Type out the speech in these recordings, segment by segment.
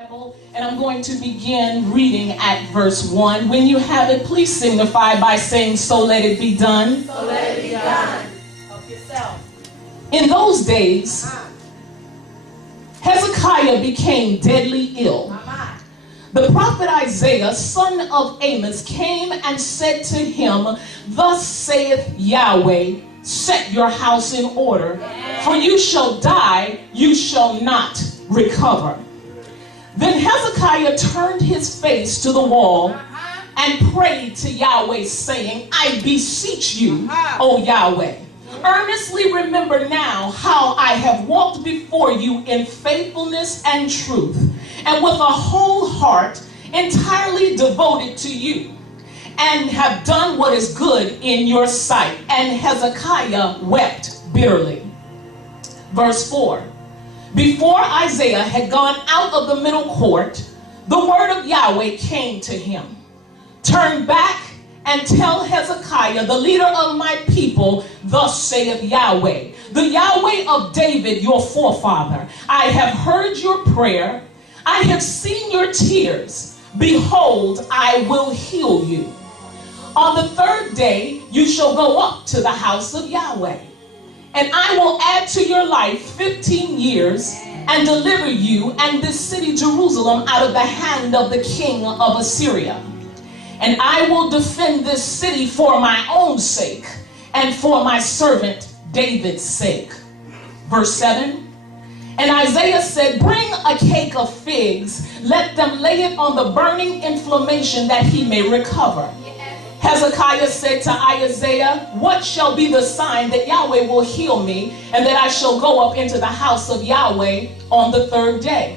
Bible, and I'm going to begin reading at verse 1. When you have it, please signify by saying, "So let it be done." So let it be done. Help yourself. In those days, Hezekiah became deadly ill. The prophet Isaiah, son of Amos, came and said to him, "Thus saith Yahweh, set your house in order, for you shall die, you shall not recover." Then Hezekiah turned his face to the wall and prayed to Yahweh, saying, "I beseech you, O Yahweh, earnestly remember now how I have walked before you in faithfulness and truth, and with a whole heart entirely devoted to you, and have done what is good in your sight." And Hezekiah wept bitterly. Verse 4. Before Isaiah had gone out of the middle court, the word of Yahweh came to him. "Turn back and tell Hezekiah, the leader of my people, thus saith Yahweh, the Yahweh of David, your forefather. I have heard your prayer. I have seen your tears. Behold, I will heal you. On the third day, you shall go up to the house of Yahweh, and I will add to your life 15 years and deliver you and this city Jerusalem out of the hand of the king of Assyria. And I will defend this city for my own sake and for my servant David's sake." Verse 7. And Isaiah said, "Bring a cake of figs, let them lay it on the burning inflammation that he may recover." Hezekiah said to Isaiah, "What shall be the sign that Yahweh will heal me, and that I shall go up into the house of Yahweh on the third day?"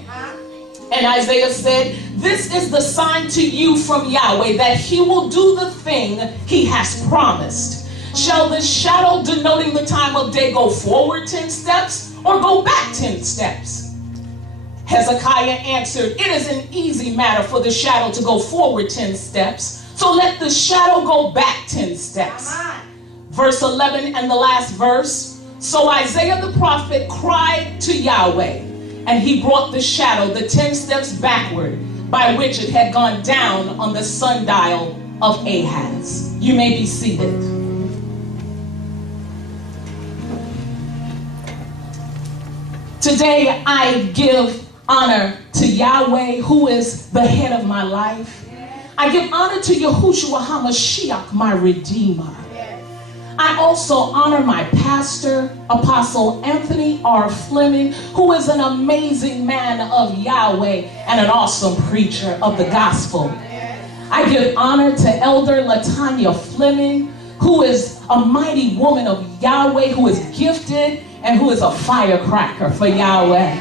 And Isaiah said, "This is the sign to you from Yahweh, that he will do the thing he has promised. Shall the shadow denoting the time of day go forward 10 steps or go back 10 steps?" Hezekiah answered, "It is an easy matter for the shadow to go forward 10 steps. So let the shadow go back 10 steps. Verse 11 and the last verse. So Isaiah the prophet cried to Yahweh, and he brought the shadow the 10 steps backward, by which it had gone down on the sundial of Ahaz. You may be seated. Today I give honor to Yahweh, who is the head of my life. I give honor to Yahushua HaMashiach, my Redeemer. I also honor my pastor, Apostle Anthony R. Fleming, who is an amazing man of Yahweh and an awesome preacher of the gospel. I give honor to Elder Latanya Fleming, who is a mighty woman of Yahweh, who is gifted and who is a firecracker for Yahweh.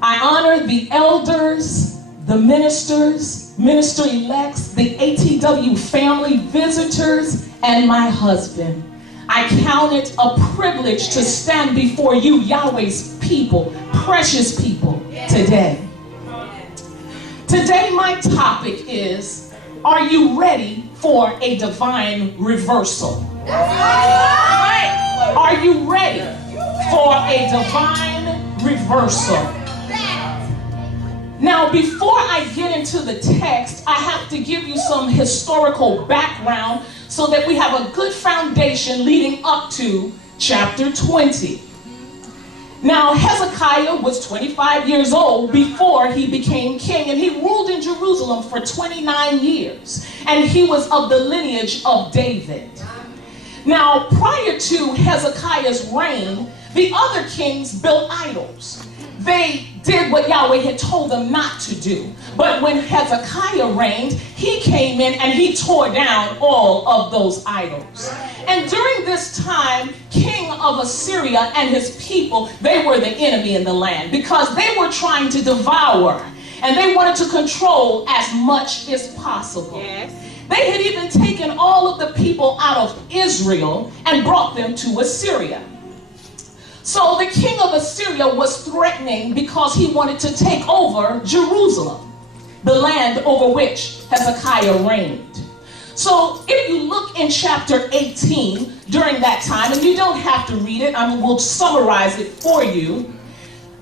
I honor the elders, the ministers, minister-elects, the ATW family visitors, and my husband. I count it a privilege to stand before you, Yahweh's people, precious people, today. Today my topic is, are you ready for a divine reversal? Are you ready for a divine reversal? Now, before I get into the text, I have to give you some historical background so that we have a good foundation leading up to chapter 20. Now, Hezekiah was 25 years old before he became king, and he ruled in Jerusalem for 29 years, and he was of the lineage of David. Now, prior to Hezekiah's reign, the other kings built idols. They did what Yahweh had told them not to do. But when Hezekiah reigned, he came in and he tore down all of those idols. And during this time, King of Assyria and his people, they were the enemy in the land because they were trying to devour and they wanted to control as much as possible. Yes. They had even taken all of the people out of Israel and brought them to Assyria. So the king of Assyria was threatening because he wanted to take over Jerusalem, the land over which Hezekiah reigned. So if you look in chapter 18 during that time, and you don't have to read it, I will summarize it for you.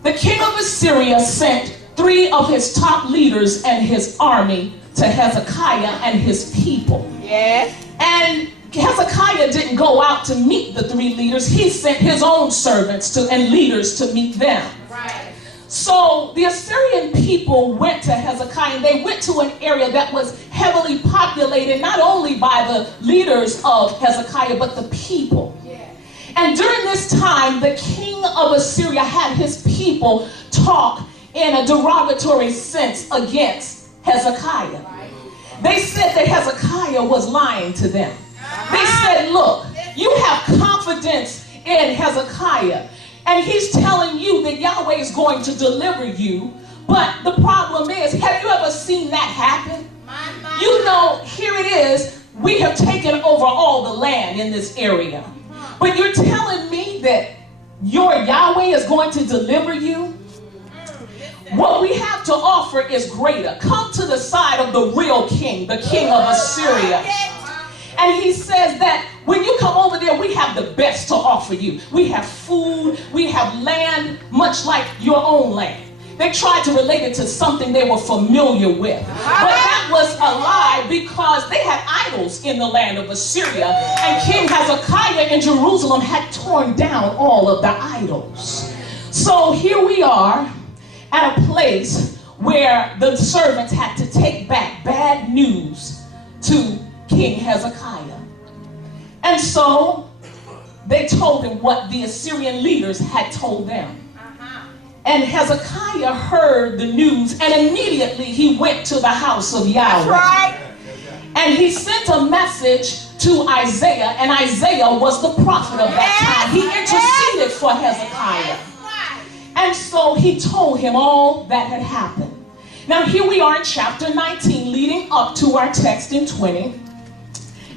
The king of Assyria sent 3 of his top leaders and his army to Hezekiah and his people. Yes. And Hezekiah didn't go out to meet the 3 leaders. He sent his own servants and leaders to meet them. Right. So the Assyrian people went to Hezekiah, and they went to an area that was heavily populated, not only by the leaders of Hezekiah, but the people. Yeah. And during this time, the king of Assyria had his people talk in a derogatory sense against Hezekiah. Right. They said that Hezekiah was lying to them. They said, look, you have confidence in Hezekiah, and he's telling you that Yahweh is going to deliver you. But the problem is, have you ever seen that happen? You know, here it is. We have taken over all the land in this area. But you're telling me that your Yahweh is going to deliver you? What we have to offer is greater. Come to the side of the real king, the king of Assyria. And he says that when you come over there, we have the best to offer you. We have food, we have land, much like your own land. They tried to relate it to something they were familiar with. But that was a lie, because they had idols in the land of Assyria. And King Hezekiah in Jerusalem had torn down all of the idols. So here we are at a place where the servants had to take back bad news to King Hezekiah. And so they told him what the Assyrian leaders had told them. And Hezekiah heard the news, and immediately he went to the house of Yahweh. That's right. And he sent a message to Isaiah, and Isaiah was the prophet of that time. He interceded for Hezekiah. And so he told him all that had happened. Now here we are in chapter 19, leading up to our text in 20.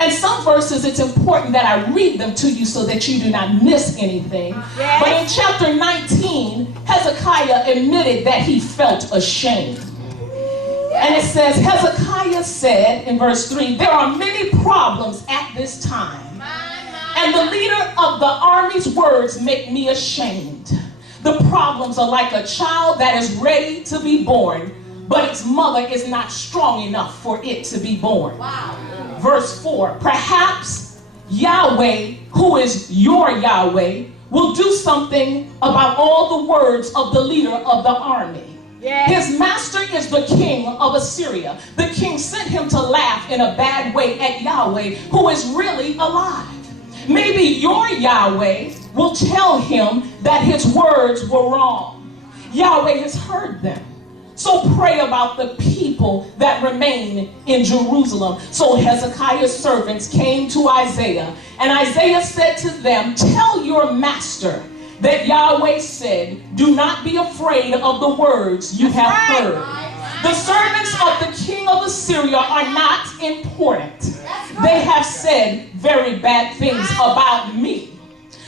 And some verses, it's important that I read them to you so that you do not miss anything. Yes. But in chapter 19, Hezekiah admitted that he felt ashamed. And it says, Hezekiah said in verse 3, there are many problems at this time, and the leader of the army's words make me ashamed. The problems are like a child that is ready to be born, but its mother is not strong enough for it to be born. Wow. Verse 4, perhaps Yahweh, who is your Yahweh, will do something about all the words of the leader of the army. Yes. His master is the king of Assyria. The king sent him to laugh in a bad way at Yahweh, who is really alive. Maybe your Yahweh will tell him that his words were wrong. Yahweh has heard them. So pray about the people that remain in Jerusalem. So Hezekiah's servants came to Isaiah, and Isaiah said to them, tell your master that Yahweh said, do not be afraid of the words you have heard. The servants of the king of Assyria are not important. They have said very bad things about me.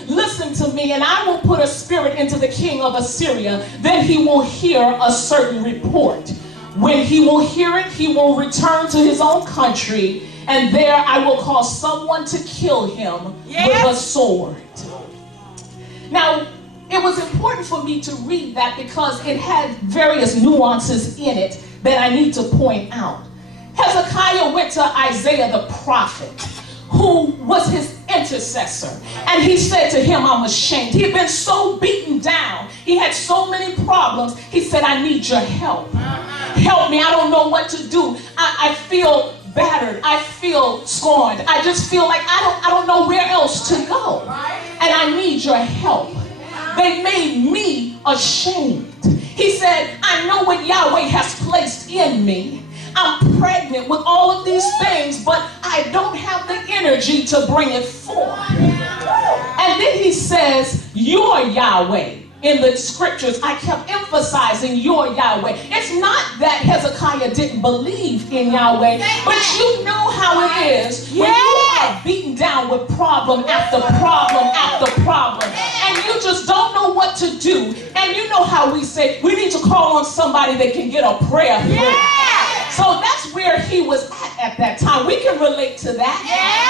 Listen to me, and I will put a spirit into the king of Assyria. Then he will hear a certain report. When he will hear it, he will return to his own country, and there I will cause someone to kill him with a sword. Now, it was important for me to read that because it had various nuances in it that I need to point out. Hezekiah went to Isaiah the prophet, who was his intercessor. And he said to him, I'm ashamed. He had been so beaten down. He had so many problems. He said, I need your help. Help me. I don't know what to do. I feel battered. I feel scorned. I just feel like I don't know where else to go. And I need your help. They made me ashamed. He said, I know what Yahweh has placed in me. I'm pregnant with all of these things, but I don't have the energy to bring it forth. And then he says, your Yahweh. In the scriptures, I kept emphasizing your Yahweh. It's not that Hezekiah didn't believe in Yahweh, but you know how it is when you are beaten down with problem after problem after problem, and you just don't know what to do. And you know how we say, we need to call on somebody that can get a prayer through. So that's where he was at that time. We can relate to that.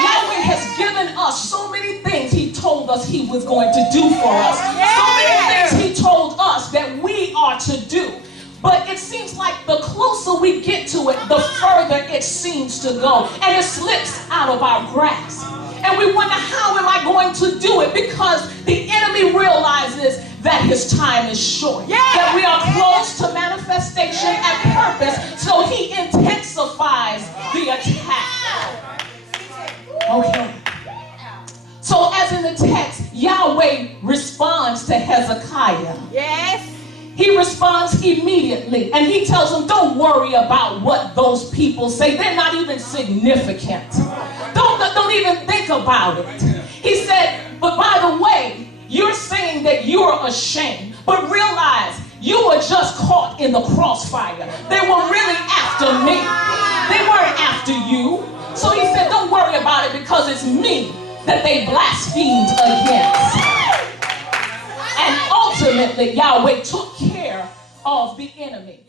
Yahweh has given us so many things he told us he was going to do for us. So many things he told us that we are to do. But it seems like the closer we get to it, the further it seems to go. And it slips out of our grasp. And we wonder, how am I going to do it? Because the enemy realizes that his time is short. That we are close to manifestation and purpose. So he intensifies the attack. Okay. So as in the text, Yahweh responds to Hezekiah. Yes. He responds immediately, and he tells them, don't worry about what those people say. They're not even significant. Don't even think about it. He said, but by the way, you're saying that you're ashamed, but realize you were just caught in the crossfire. They were really after me. They weren't after you. So he said, don't worry about it, because it's me that they blasphemed against. And ultimately, Yahweh took care of the enemy.